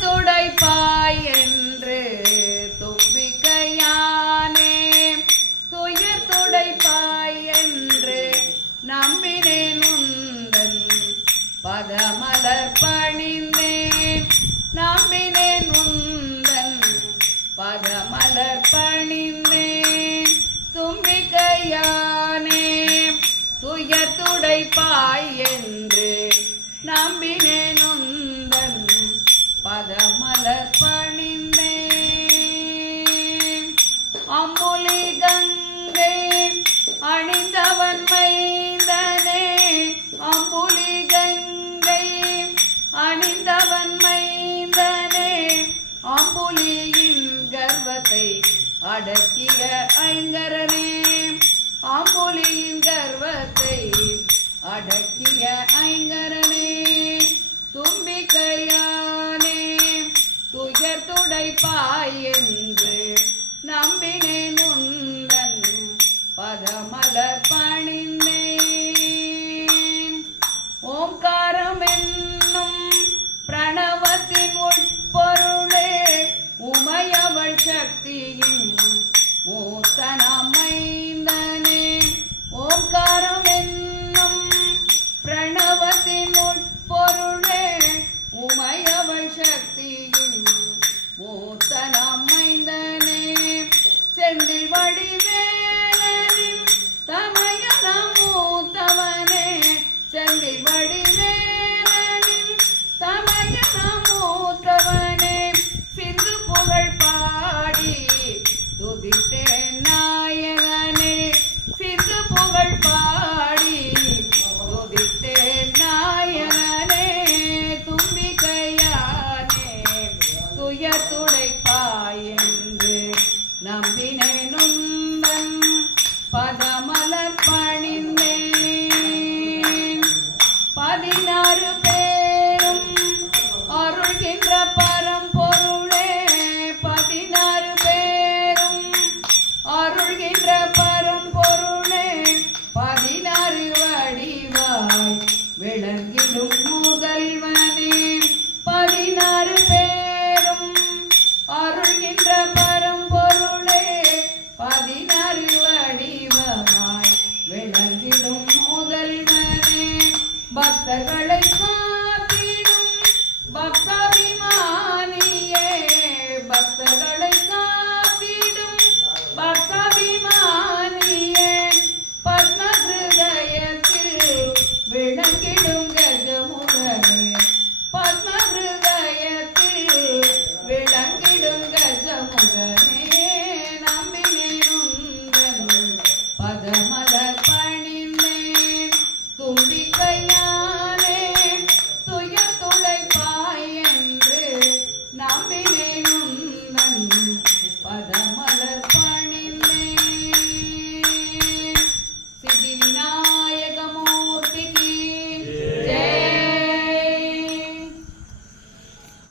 துடைப்பாய் என்று தும்பிக்கையானே. துயர் துடைப்பாய் என்று நம்பினேன் உந்தன் பதமலர் பணிந்தேன். நம்பினேன் உந்தன் பதமலர் பணிந்தேன். தும்பிக்கையானே துயர் துடைப்பாய் அடக்கிய ஐங்கரனே அம்புலியின் கர்வத்தை அடக்கிய ஐங்கரனே தும்பிக்கையானே துயர் துடைப்பாய் என்று நம்பினேன் சக்தியின் மூத்தனமைந்தனே செந்தில் வடிவே விளங்கிடும்